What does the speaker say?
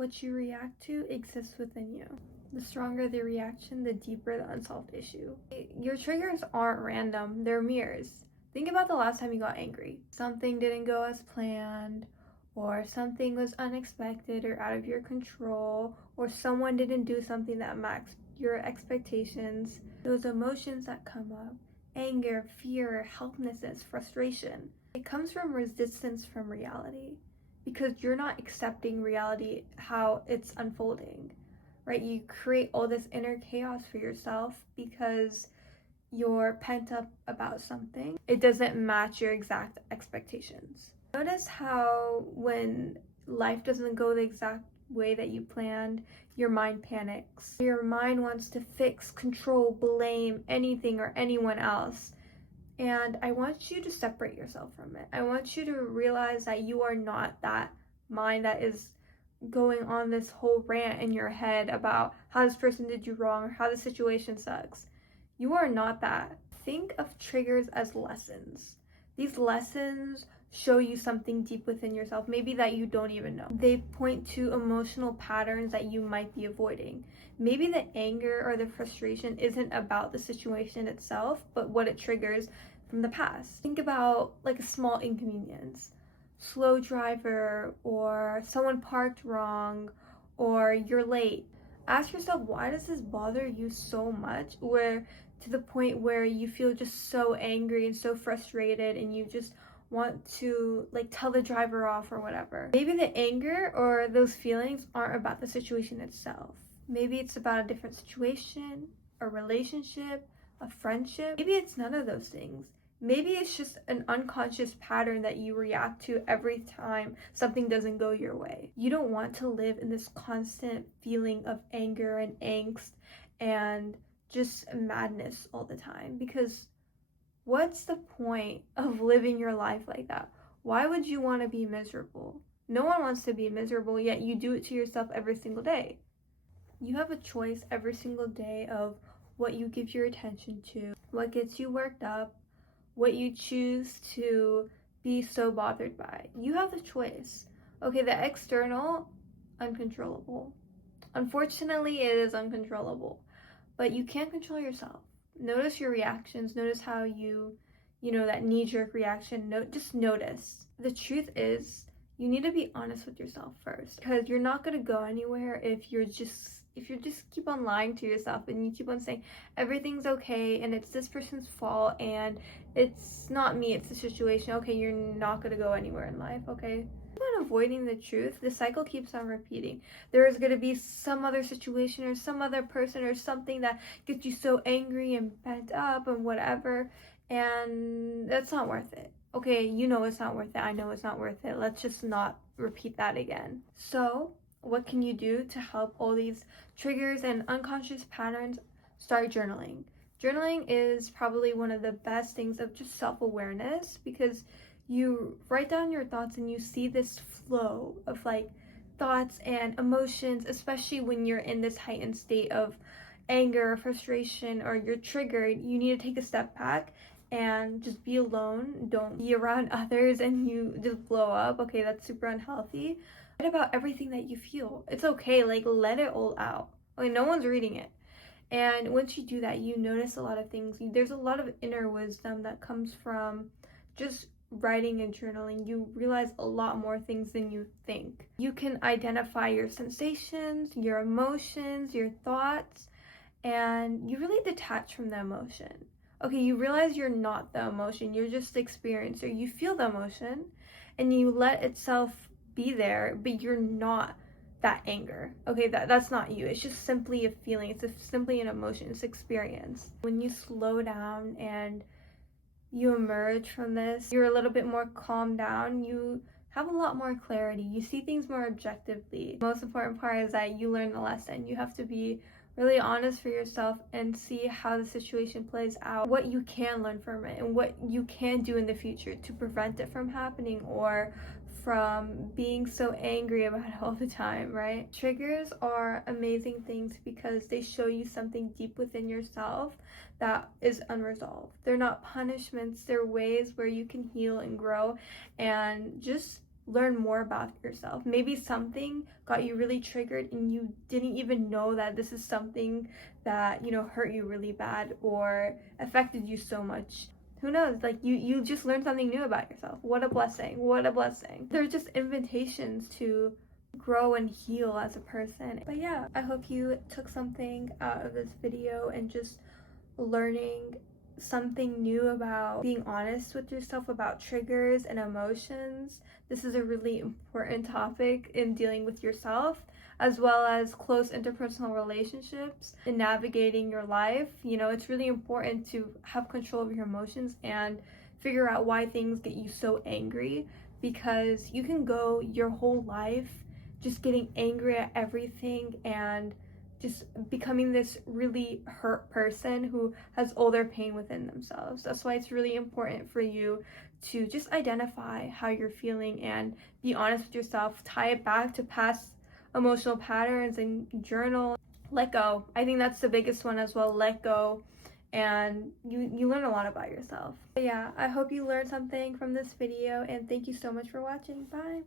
What you react to exists within you. The stronger the reaction, the deeper the unsolved issue. Your triggers aren't random, they're mirrors. Think about the last time you got angry. Something didn't go as planned, or something was unexpected or out of your control, or someone didn't do something that matched your expectations. Those emotions that come up, anger, fear, helplessness, frustration, it comes from resistance from reality, because you're not accepting reality how it's unfolding, right? You create all this inner chaos for yourself because you're pent up about something. It doesn't match your exact expectations. Notice how when life doesn't go the exact way that you planned, your mind panics. Your mind wants to fix, control, blame anything or anyone else. And I want you to separate yourself from it. I want you to realize that you are not that mind that is going on this whole rant in your head about how this person did you wrong or how the situation sucks. You are not that. Think of triggers as lessons. These lessons show you something deep within yourself, maybe that you don't even know. They point to emotional patterns that you might be avoiding. Maybe the anger or the frustration isn't about the situation itself, but what it triggers from the past. Think about like a small inconvenience. Slow driver, or someone parked wrong, or you're late. Ask yourself, why does this bother you so much, or to the point where you feel just so angry and so frustrated and you just want to like tell the driver off or whatever. Maybe the anger or those feelings aren't about the situation itself. Maybe it's about a different situation, a relationship, a friendship. Maybe it's none of those things. Maybe it's just an unconscious pattern that you react to every time something doesn't go your way. You don't want to live in this constant feeling of anger and angst and just madness all the time, because what's the point of living your life like that? Why would you want to be miserable? No one wants to be miserable, yet you do it to yourself every single day. You have a choice every single day of what you give your attention to, what gets you worked up, what you choose to be so bothered by. You have the choice. Okay, the external, uncontrollable. Unfortunately, it is uncontrollable, but you can't control yourself. Notice your reactions. Notice how that knee-jerk reaction. Just notice. The truth is, you need to be honest with yourself first, because you're not going to go anywhere if you just keep on lying to yourself and you keep on saying everything's okay and it's this person's fault and it's not me, it's the situation. Okay, you're not going to go anywhere in life, okay? Keep on avoiding the truth. The cycle keeps on repeating. There is going to be some other situation or some other person or something that gets you so angry and bent up and whatever, and that's not worth it. Okay, you know it's not worth it. I know it's not worth it. Let's just not repeat that again. So what can you do to help all these triggers and unconscious patterns? Start journaling. Journaling is probably one of the best things of just self-awareness, because you write down your thoughts and you see this flow of like thoughts and emotions, especially when you're in this heightened state of anger or frustration or you're triggered. You need to take a step back and just be alone. Don't be around others and you just blow up. Okay, that's super unhealthy. Write about everything that you feel. It's okay, like let it all out. Like no one's reading it. And once you do that, you notice a lot of things. There's a lot of inner wisdom that comes from just writing and journaling. You realize a lot more things than you think. You can identify your sensations, your emotions, your thoughts, and you really detach from the emotion. Okay, you realize you're not the emotion, you're just the experiencer. You feel the emotion and you let itself be there, but you're not that anger. Okay, that's not you. It's just simply a feeling. It's simply an emotion. It's experience. When you slow down and you emerge from this, you're a little bit more calmed down. You have a lot more clarity. You see things more objectively. The most important part is that you learn the lesson. You have to be really honest for yourself and see how the situation plays out, what you can learn from it, and what you can do in the future to prevent it from happening or from being so angry about it all the time, right? Triggers are amazing things because they show you something deep within yourself that is unresolved. They're not punishments, they're ways where you can heal and grow and just learn more about yourself. Maybe something got you really triggered and you didn't even know that this is something that, you know, hurt you really bad or affected you so much. Who knows? Like you just learned something new about yourself. What a blessing. What a blessing. They're just invitations to grow and heal as a person. But yeah, I hope you took something out of this video and just learning something new about being honest with yourself about triggers and emotions. This is a really important topic in dealing with yourself, as well as close interpersonal relationships and navigating your life. You know, it's really important to have control of your emotions and figure out why things get you so angry, because you can go your whole life just getting angry at everything and just becoming this really hurt person who has all their pain within themselves. That's why it's really important for you to just identify how you're feeling and be honest with yourself, tie it back to past emotional patterns and journal. Let go. I think that's the biggest one as well. Let go. And you learn a lot about yourself. But yeah, I hope you learned something from this video, and thank you so much for watching. Bye.